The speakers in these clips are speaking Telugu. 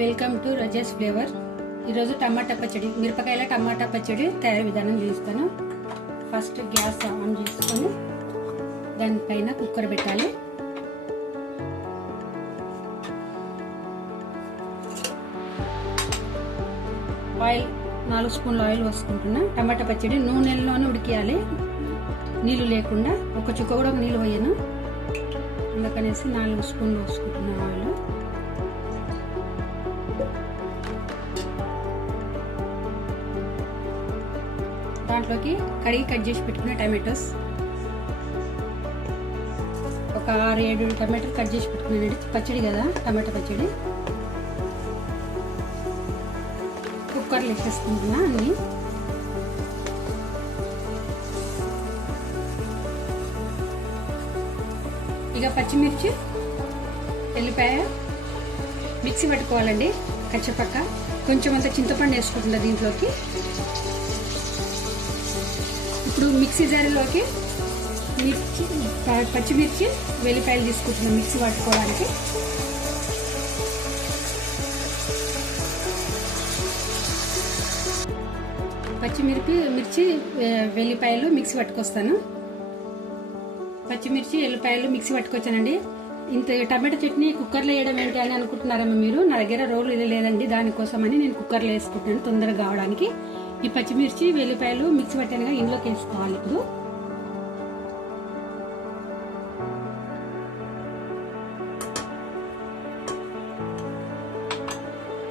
Welcome to rajas flavour. ఈరోజు టమాటా పచ్చడి, మిరపకాయల టమాటా పచ్చడి తయారీ విధానం చూపిస్తాను. ఫస్ట్ గ్యాస్ ఆన్ చేసుకొని దానిపైన కుక్కర్ పెట్టాలి. ఆయిల్ 4 స్పూన్ల ఆయిల్ పోసుకుంటున్నా. టమాటా పచ్చడి నూనెలోనే ఉడికియాలి, నీళ్ళు లేకుండా. ఒక చుక్క కూడా నీళ్ళు పోయను, అందుకనేసి 4 స్పూన్లు పోసుకుంటున్నాను ఆయిల్. దాంట్లోకి కడిగి కట్ చేసి పెట్టుకున్న టమాటోస్, ఒక 6-7 టమాటాలు కట్ చేసి పెట్టుకున్నానండి. పచ్చడి కదా, టమాటా పచ్చడి. కుక్కర్లో వేసేసుకుంటున్నా అన్ని. ఇక పచ్చిమిర్చి, ఎల్లిపాయ మిక్సీ పట్టుకోవాలండి కచ్చపక్క. కొంచెం అంత చింతపండు వేసుకుంటున్నా దీంట్లోకి. ఇప్పుడు మిక్సీ జారీలోకి పచ్చిమిర్చి, వెల్లిపాయలు తీసుకుంటున్నాం మిక్సీ పట్టుకోవడానికి. మిర్చి వెల్లిపాయలు మిక్సీ పట్టుకొస్తాను. పచ్చిమిర్చి ఎల్లిపాయలు మిక్సీ పట్టుకొచ్చానండి. ఇంత టమాటా చట్నీ కుక్కర్లో వేయడం ఏంటి అని అనుకుంటున్నారమ్మా మీరు. నా దగ్గర రోలు ఇది లేదండి, దానికోసమని నేను కుక్కర్లో వేసుకుంటున్నాను తొందరగా కావడానికి. ఈ పచ్చిమిర్చి వెల్లిపాయలు మిక్సీ పట్టానుగా ఇందులోకి వేసుకోవాలి. ఇప్పుడు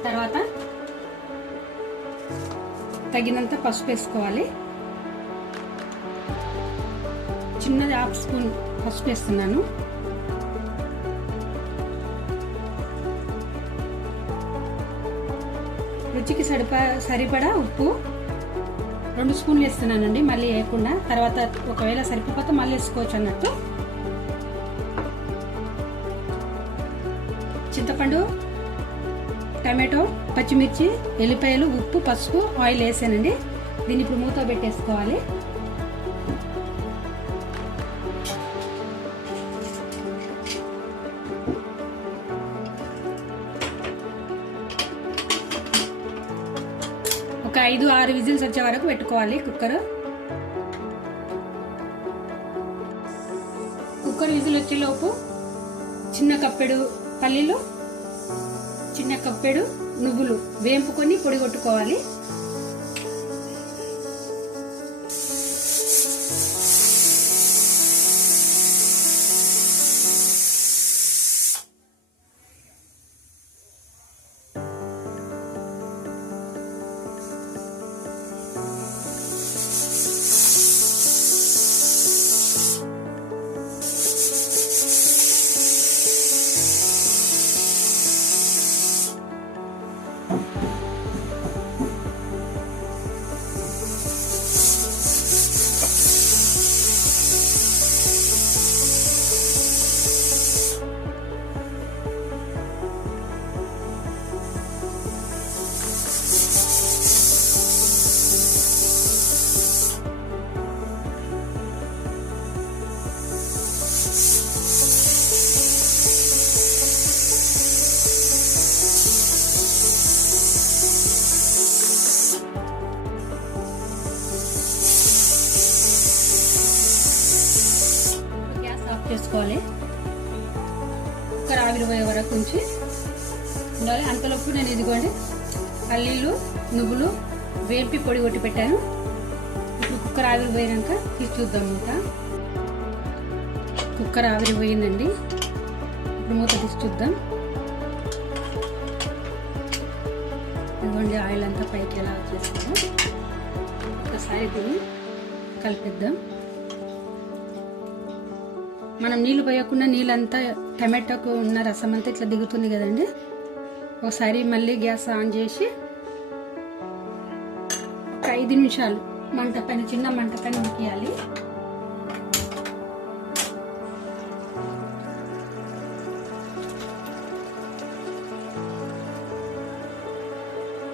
తర్వాత తగినంత పసుపు వేసుకోవాలి. చిన్నది 1/2 స్పూన్ పసుపు వేస్తున్నాను. రుచికి సరిపడా ఉప్పు 2 స్పూన్లు వేస్తున్నానండి, మళ్ళీ వేయకుండా. తర్వాత ఒకవేళ సరిపోతే మళ్ళీ వేసుకోవచ్చు అన్నట్టు. చింతపండు, టమాటో, పచ్చిమిర్చి, ఎల్లిపాయలు, ఉప్పు, పసుపు, ఆయిల్ వేసానండి. దీన్ని ఇప్పుడు మూత పెట్టేసుకోవాలి. ఒక 5-6 విజిల్స్ వచ్చే వరకు పెట్టుకోవాలి కుక్కర్ విజిల్ వచ్చేలోపు చిన్న కప్పెడు పల్లీలు, చిన్న కప్పెడు నువ్వులు వేంపుకొని పొడి కొట్టుకోవాలి. చేసుకోవాలి. కుక్కర్ ఆవిరి పోయే వరకు ఉంచి ఉండాలి. అంతలోపు నేను ఇదిగోండి పల్లీలు, నువ్వులు వేంపి పొడి కొట్టి పెట్టాను. ఇప్పుడు కుక్కర్ ఆవిరి పోయినాక తీసి చూద్దాం మూత. కుక్కర్ ఆవిరి పోయిందండి, ఇప్పుడు మూత తీసి చూద్దాం. ఇదిగోండి ఆయిల్ అంతా పైకి ఎలా వచ్చేస్తుందో. ఒకసారి దీన్ని కలిపిద్దాం. మనం నీళ్ళు పోయకుండా నీళ్ళంతా టమాటాకు ఉన్న రసం అంతా ఇట్లా దిగుతుంది కదండి. ఒకసారి మళ్ళీ గ్యాస్ ఆన్ చేసి ఒక 5 నిమిషాలు చిన్న మంట పైన ఉడికియాలి.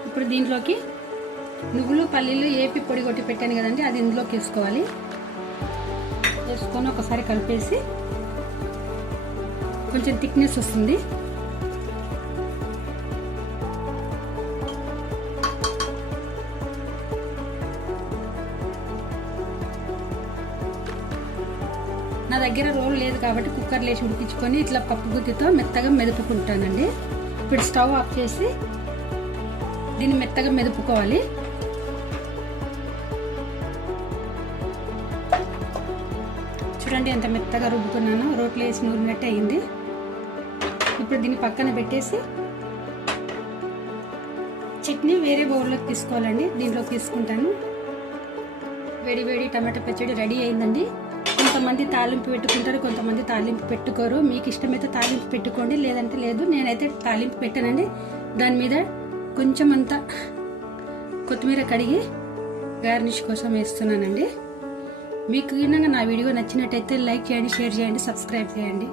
ఇప్పుడు దీంట్లోకి నువ్వులు, పల్లీలు ఏపి పొడి కొట్టి పెట్టాను కదండి, అది ఇందులోకి వేసుకోవాలి. వేసుకొని ఒకసారి కలిపేసి కొంచెం థిక్నెస్ వస్తుంది. నా దగ్గర రోల్ లేదు కాబట్టి కుక్కర్లో వేసి ఉడికించుకొని ఇట్లా పప్పు గుత్తితో మెత్తగా మెదుపుకుంటానండి. ఇప్పుడు స్టవ్ ఆఫ్ చేసి దీన్ని మెత్తగా మెదుపుకోవాలి. చూడండి ఎంత మెత్తగా రుబ్బుకున్నాను, రోట్లో వేసి నూరినట్టు అయింది. ఇప్పుడు దీన్ని పక్కన పెట్టేసి చట్నీ వేరే బౌల్లోకి తీసుకోవాలండి. దీంట్లోకి తీసుకుంటాను. వేడి వేడి టమాటా పచ్చడి రెడీ అయిందండి. కొంతమంది తాలింపు పెట్టుకుంటారు, కొంతమంది తాలింపు పెట్టుకోరు. మీకు ఇష్టమైతే తాలింపు పెట్టుకోండి, లేదంటే లేదు. నేనైతే తాలింపు పెట్టానండి. దాని మీద కొంచెం అంతా కొత్తిమీర కడిగి గార్నిష్ కోసం వేస్తున్నానండి. మీకు నా వీడియో నచ్చినట్టయితే లైక్ చేయండి, షేర్ చేయండి, సబ్స్క్రైబ్ చేయండి.